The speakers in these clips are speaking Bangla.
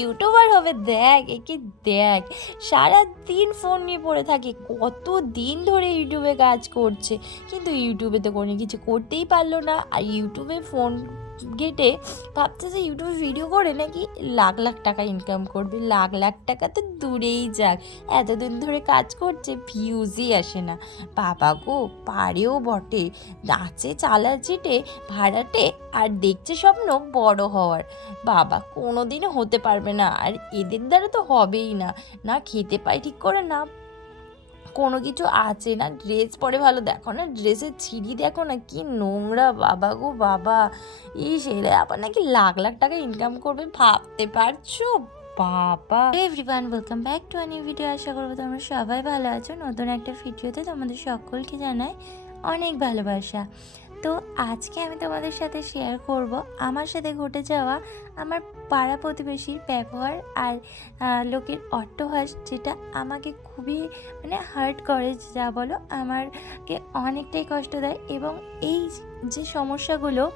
ইউটিউবার হবে, দেখ, একে দেখ। সারা দিন ফোন নিয়ে পড়ে থাকে কত দিন ধরে ইউটিউবে কাজ করছে। কিন্তু ইউটিউবে তো কোনো কিছু করতেই পারল না, আর ইউটিউবে ফোন ঘেটে ভাবছে যে ইউটিউবে ভিডিও করে নাকি লাখ লাখ টাকা ইনকাম করবে। লাখ লাখ টাকা তো দূরেই যাক। এতদিন ধরে কাজ করছে ভিউজই আসে না। বাবা গো, পারেও বটে। নাচে চালা চিটে ভাড়াটে, আর দেখছে স্বপ্ন বড় হওয়ার। বাবা কোনো দিনও হতে পারবে না। আর এদের দ্বারা তো হবেই না। না খেতে পায় ঠিক করে, না কোনো কিছু আছে না ড্রেস পরে ভালো দেখো না ড্রেসের ছিঁড়ি দেখো না, কি নোংরা, বাবা গো বাবা। এই সেরে আবার নাকি লাখ লাখ টাকা ইনকাম করবে, ভাবতে পারছ? বাবা। Everyone welcome back to Ani video আশা করব তোমরা সবাই ভালো আছো। নতুন একটা ভিডিওতে তোমাদের সকলকে জানাই অনেক ভালোবাসা। তো আজকে আমি তোমাদের সাথে শেয়ার করব। আমার সাথে ঘটে যাওয়া আমার পাড়া প্রতিবেশীর ব্যবহার আর লোকের অট্টহাস যেটা আমাকে খুবই মানে হার্ট করে, যা বলো আমারকে অনেকটাই কষ্ট দেয় এবং এই যে সমস্যাগুলো,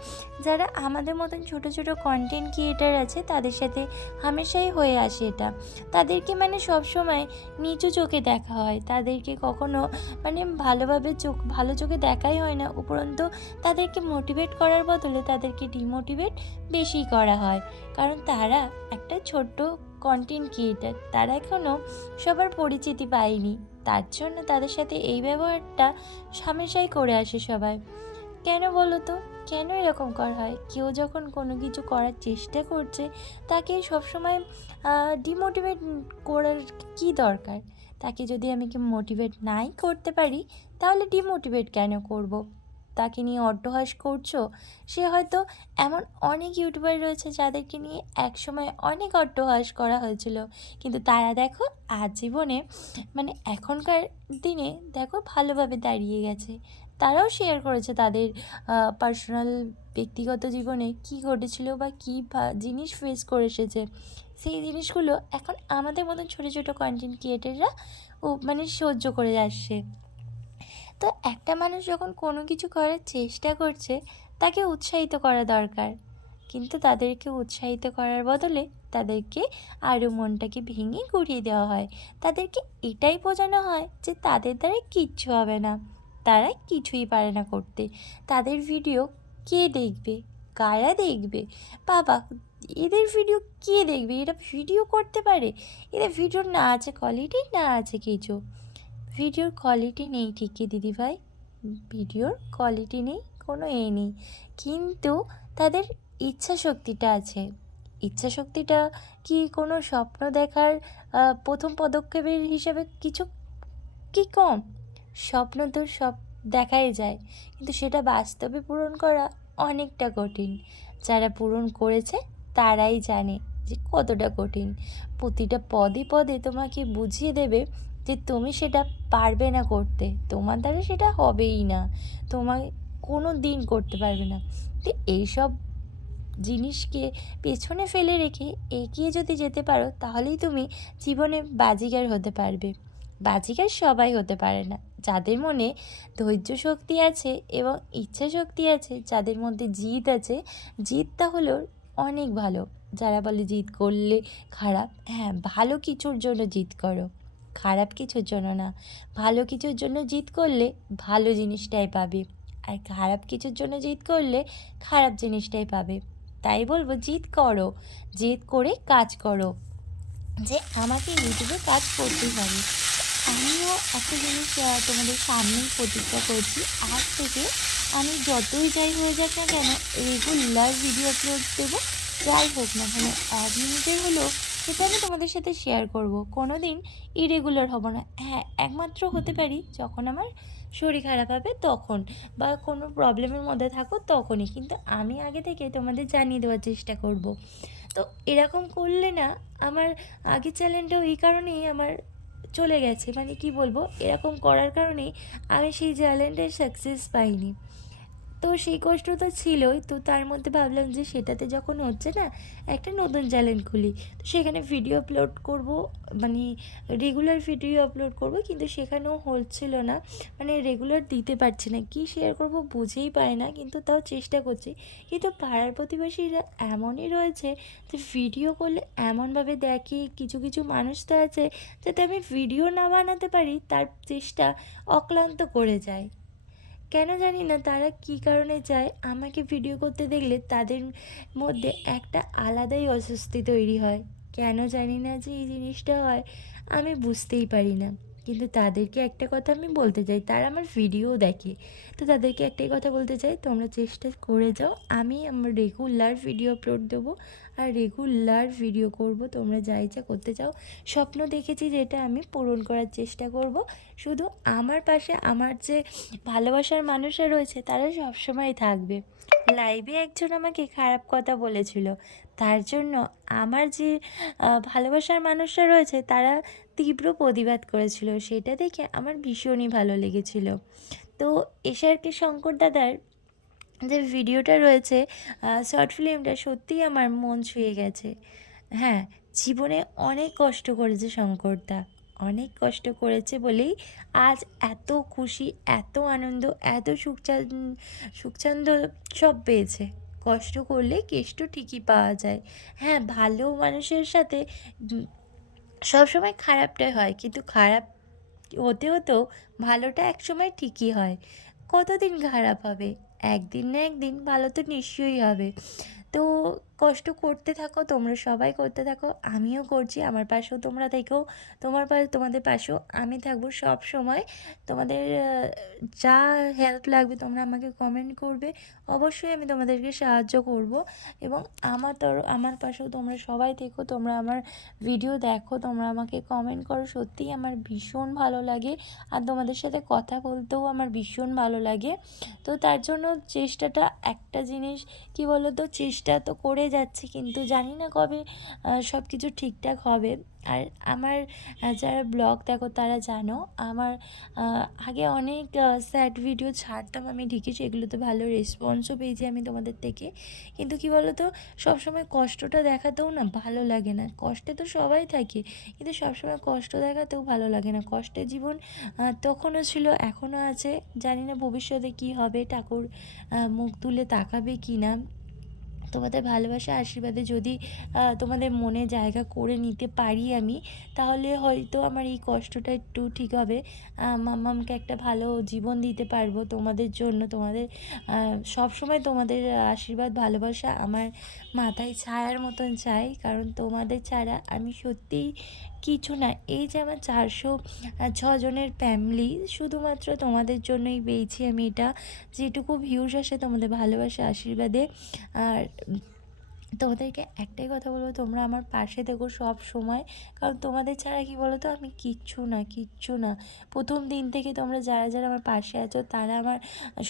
যারা আমাদের মতন ছোট ছোট কন্টেন্ট ক্রিয়েটার আছে, তাদের সাথে হামেশাই হয়ে আসে এটা। তাদেরকে মানে সব সময় নিচু চোখে দেখা হয়। তাদেরকে কখনো মানে ভালোভাবে চোখ, ভালো চোখে দেখাই হয় না। উপরন্তু তাদেরকে মোটিভেট করার বদলে তাদেরকে ডিমোটিভেট বেশি করা হয়। কারণ তারা একটা ছোট্ট কন্টেন্ট ক্রিয়েটার তারা এখনও সবার পরিচিতি পায়নি। তার জন্য তাদের সাথে এই ব্যবহারটা হামেশাই করে আসে সবাই। কেন বলো তো? কেন এরকম করা হয়? কেউ যখন কোনো কিছু করার চেষ্টা করছে, তাকে সবসময় ডিমোটিভেট করার কি দরকার? তাকে যদি আমি কি মোটিভেট নাই করতে পারি, তাহলে ডিমোটিভেট কেন করব। তাকে নিয়ে অট্টহাস করছ? সে হয়তো এমন অনেক ইউটিউবার রয়েছে যাদেরকে নিয়ে একসময় অনেক অট্টহাস করা হয়েছিল। কিন্তু তারা দেখো আজীবনে মানে এখনকার দিনে দেখো ভালোভাবে দাঁড়িয়ে গেছে। তারাও শেয়ার করেছে তাদের পার্সোনাল ব্যক্তিগত জীবনে কি ঘটেছিল বা কী জিনিস ফেস করে এসেছে। সেই জিনিসগুলো এখন আমাদের মতন ছোটো ছোটো কন্টেন্ট ক্রিয়েটাররা ও মানে সহ্য করে আসছে তো একটা মানুষ যখন কোনো কিছু করার চেষ্টা করছে, তাকে উৎসাহিত করা দরকার। কিন্তু তাদেরকে উৎসাহিত করার বদলে তাদেরকে আরও মনটাকে ভেঙে গুড়িয়ে দেওয়া হয়। তাদেরকে এটাই বোঝানো হয় যে তাদের দ্বারা কিচ্ছু হবে না। তারা কিছুই পারে না করতে। তাদের ভিডিও কে দেখবে? কারা দেখবে? বাবা, এদের ভিডিও কে দেখবে? এরা ভিডিও করতে পারে? এদের ভিডিওর না আছে কোয়ালিটি না আছে কিছু। ভিডিওর কোয়ালিটি নেই ঠিকই, দিদিভাই। ভিডিওর কোয়ালিটি নেই, কোনো এ নেই। কিন্তু তাদের ইচ্ছা শক্তিটা আছে। ইচ্ছা শক্তিটা কি কোনো স্বপ্ন দেখার প্রথম পদক্ষেপের হিসাবে কিছু কি কম? স্বপ্ন তো সব দেখাই যায়, কিন্তু সেটা বাস্তবে পূরণ করা অনেকটা কঠিন। যারা পূরণ করেছে, তারাই জানে যে কতটা কঠিন। প্রতিটা পদে পদে তোমাকে বুঝিয়ে দেবে যে তুমি সেটা পারবে না করতে। তোমার দ্বারা সেটা হবেই না। তোমার কোনো দিন করতে পারবে না। তো এইসব জিনিসকে পেছনে ফেলে রেখে এগিয়ে যদি যেতে পারো, তাহলেই তুমি জীবনে বাজিগার হতে পারবে। বাজিগার সবাই হতে পারে না। যাদের মনে ধৈর্য শক্তি আছে এবং ইচ্ছা শক্তি আছে, যাদের মধ্যে জিদ আছে জিদটা হলো অনেক ভালো। যারা বলে জিদ করলে খারাপ হ্যাঁ ভালো কিছুর জন্য জিদ করো, খারাপ কিছুর জন্য না। ভালো কিছুর জন্য জিদ করলে ভালো জিনিসটাই পাবে, আর খারাপ কিছুর জন্য জিদ করলে খারাপ জিনিসটাই পাবে। তাই বলব জিদ করো জিদ করে কাজ করো। যে আমাকে ইউটিউবে কাজ করতেই হবে। আমিও একটা জিনিস তোমাদের সামনেই প্রতিজ্ঞা করছি। আজ থেকে আমি যতই যাই হয়ে যাক না কেন রেগুলার ভিডিও আপলোড দেবো। যাই হোক না কেন, এক মিনিটের হলেও সেটা আমি তোমাদের সাথে শেয়ার করব। কোনো দিন ইরেগুলার হব না। হ্যাঁ একমাত্র হতে পারি যখন আমার শরীর খারাপ হবে তখন, বা কোনো প্রবলেমের মধ্যে থাকো তখনই। কিন্তু আমি আগে থেকে তোমাদের জানিয়ে দেওয়ার চেষ্টা করব। তো এরকম করলে না, আমার আগের চ্যানেলটাও এই কারণেই আমার চলে গেছে। মানে কি বলব? এরকম করার কারণেই আমি সেই চ্যালেঞ্জের সাকসেস পাইনি। তো সেই কষ্ট তো ছিলই। তো তার মধ্যে ভাবলাম যে সেটাতে যখন হচ্ছে না, একটা নতুন চ্যানেল খুলি। তো সেখানে ভিডিও আপলোড করব মানে রেগুলার ভিডিও আপলোড করব, কিন্তু সেখানেও হচ্ছিল না। মানে রেগুলার দিতে পারছি না। কি শেয়ার করব বুঝেই পায় না, কিন্তু তাও চেষ্টা করছি। কিন্তু পাড়ার প্রতিবেশীরা এমনই রয়েছে যে ভিডিও করলে এমনভাবে দেখে, কিছু কিছু মানুষ তো আছে, যাতে আমি ভিডিও না বানাতে পারি, তার চেষ্টা অক্লান্ত করে যায়। কেন জানি না তারা কী কারণে চায় আমাকে ভিডিও করতে দেখলে তাদের মধ্যে একটা আলাদাই অস্বস্তি তৈরি হয়। কেন জানি না যে এই জিনিসটা হয়, আমি বুঝতেই পারি না। কিন্তু তাদেরকে একটা কথা আমি বলতে চাই, তারা আমার ভিডিও দেখে। তো তাদেরকে একটাই কথা বলতে চাই, তোমরা চেষ্টা করে যাও, আমি আমার রেগুলার ভিডিও আপলোড দেবো। আর রেগুলার ভিডিও করব, তোমরা যা ইচ্ছা করতে চাও। স্বপ্ন দেখেছি যেটা আমি পূরণ করার চেষ্টা করব। শুধু আমার পাশে আমার যে ভালোবাসার মানুষরা রয়েছে, তারা সবসময় থাকবে। লাইভে একজন আমাকে খারাপ কথা বলেছিল। তার জন্য আমার যে ভালোবাসার মানুষরা রয়েছে, তারা তীব্র প্রতিবাদ করেছিল। সেটা দেখে আমার ভীষণই ভালো লেগেছিল। তো এশারকে শঙ্কর দাদার যে ভিডিওটা রয়েছে শর্ট ফিল্মটা সত্যিই আমার মন ছুঁয়ে গেছে। হ্যাঁ জীবনে অনেক কষ্ট করেছে শঙ্করদা। অনেক কষ্ট করেছে বলেই আজ এত খুশি, এত আনন্দ, এত সুখচান সুখচান্দ সব পেয়েছে। কষ্ট করলে কেষ্ট ঠিকই পাওয়া যায়। হ্যাঁ ভালো মানুষের সাথে সবসময় খারাপটাই হয়, কিন্তু খারাপ হতে হতেও ভালোটা একসময় ঠিকই হয়। কতদিন খারাপ হবে? একদিন না একদিন ভালো তো নিশ্চয়ই হবে। তো কষ্ট করতে থাকো, তোমরা সবাই করতে থাকো, আমিও করছি, আমার পাশেও তোমরা থেকেও তোমার পাশে তোমাদের পাশেও আমি থাকব সব সময়। তোমাদের যা হেল্প লাগবে তোমরা আমাকে কমেন্ট করবে, অবশ্যই আমি তোমাদেরকে সাহায্য করব। এবং আমার তর, আমার পাশেও তোমরা সবাই থেকো, তোমরা আমার ভিডিও দেখো, তোমরা আমাকে কমেন্ট করো, সত্যিই আমার ভীষণ ভালো লাগে। আর তোমাদের সাথে কথা বলতেও আমার ভীষণ ভালো লাগে। তো তার জন্য চেষ্টাটা একটা জিনিস, কি বলো তো চেষ্টা তো করে যাচ্ছি, কিন্তু জানি না কবে সব কিছু ঠিকঠাক হবে। আর আমার যারা ব্লগ দেখো তারা জানো, আমার আগে অনেক স্যাড ভিডিও ছাড়তাম আমি ঠিকই সেগুলোতে ভালো রেসপন্সও পেয়েছি আমি তোমাদের থেকে। কিন্তু কি বলো তো সবসময় কষ্টটা দেখাতেও না ভালো লাগে না। কষ্টে তো সবাই থাকে, কিন্তু সবসময় কষ্ট দেখাতেও ভালো লাগে না। কষ্টের জীবন তখনও ছিল, এখনও আছে। জানি না ভবিষ্যতে কি হবে, ঠাকুর মুখ তুলে তাকাবে কি না তোমাদের ভালোবাসা আশীর্বাদে যদি তোমাদের মনে জায়গা করে নিতে পারি আমি, তাহলে হয়তো আমার এই কষ্টটা একটু ঠিক হবে। মামামকে একটা ভালো জীবন দিতে পারব তোমাদের জন্য। তোমাদের সব সময় তোমাদের আশীর্বাদ, ভালোবাসা আমার মাথায় ছায়ার মতন চাই। কারণ তোমাদের ছাড়া আমি সত্যিই কিছু না। এই যে আমার চারশো ছজনের ফ্যামিলি শুধুমাত্র তোমাদের জন্যই পেয়েছি আমি এটা। যেটুকু ভিউজ আসে তোমাদের ভালোবাসা, আশীর্বাদে। আর তোমাদেরকে একটাই কথা বলব, তোমরা আমার পাশে দেখো সব সময়। কারণ তোমাদের ছাড়া কি বলো তো আমি কিচ্ছু না কিচ্ছু না। প্রথম দিন থেকে তোমরা যারা যারা আমার পাশে আছো, তারা আমার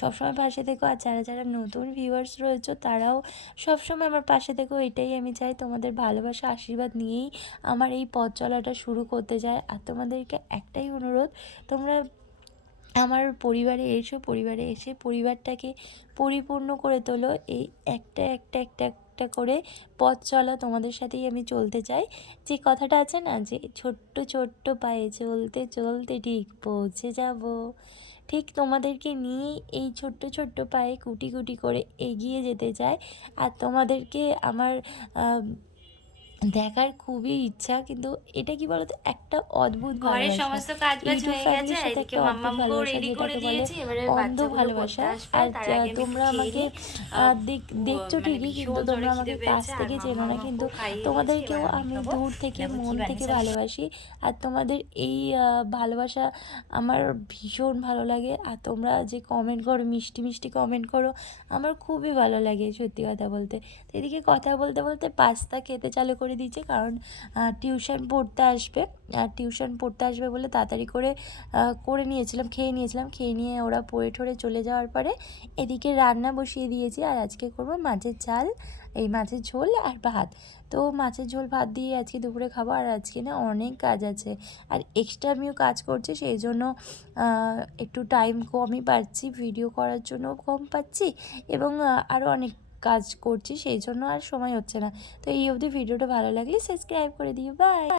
সবসময় পাশে থেকো। আর যারা যারা নতুন ভিউয়ার্স রয়েছে, তারাও সবসময় আমার পাশে থেকো। এটাই আমি চাই, তোমাদের ভালোবাসা, আশীর্বাদ নিয়েই আমার এই পথ চলাটা শুরু করতে চাই। আর তোমাদেরকে একটাই অনুরোধ, তোমরা আমার পরিবারে এসো, পরিবারে এসে পরিবারটাকে পরিপূর্ণ করে তোলো। এই একটা একটা একটা একটা করে পথ চলা তোমাদের সাথেই আমি চলতে চাই। যে কথাটা আছে না যে, ছোট্ট ছোট্ট পায়ে চলতে চলতে ঠিক পৌঁছে যাব। ঠিক তোমাদেরকে নিয়ে এই ছোট্ট ছোট্ট পায়ে কুটি কুটি করে এগিয়ে যেতে চাই। আর তোমাদেরকে আমার দেখার খুবই ইচ্ছা কিন্তু এটা কি বলতো? একটা অদ্ভুত ঘরের সমস্ত কাজ বাজ হয়ে গেছে এদিকে মাম্মামকেও রেডি করে দিয়েছি এবারে অন্ধ ভালোবাসা। আর তোমরা আমাকে দেখছ মানে ঠিকই কিন্তু তোমরা আমাকে কাছ থেকে চেনো না কিন্তু তোমাদেরকেও আমি। দূর থেকে মন থেকে ভালোবাসি আর তোমাদের এই ভালোবাসা আমার ভীষণ ভালো লাগে আর তোমরা যে কমেন্ট করো মিষ্টি মিষ্টি কমেন্ট করো আমার খুবই ভালো লাগে সত্যি কথা বলতে। এদিকে কথা বলতে বলতে পাস্তা খেতে চালু করে দিয়েছে, কারণ টিউশন পড়তে আসবে, আর টিউশন পড়তে আসবে বলে তাড়াতাড়ি করে করে নিয়েছিলাম, খেয়ে নিয়েছিলাম, খেয়ে নিয়ে ওরা পড়ে ঠরে চলে যাওয়ার পরে এদিকে রান্না বসিয়ে দিয়েছি, আর আজকে করব মাছের ঝাল, এই মাছের ঝোল আর ভাত। তো মাছের ঝোল ভাত দিয়ে আজকে দুপুরে খাব, আর আজকে না অনেক কাজ আছে, আর এক্সট্রা আমিও কাজ করছি, সেই জন্য একটু টাইম কমই পাচ্ছি ভিডিও করার জন্য কম পাচ্ছি, এবং আরও অনেক কাজ করছি, সেই জন্য আর সময় হচ্ছে না। তো এই অবধি ভিডিওটা ভালো লাগলে সাবস্ক্রাইব করে দিও। বাই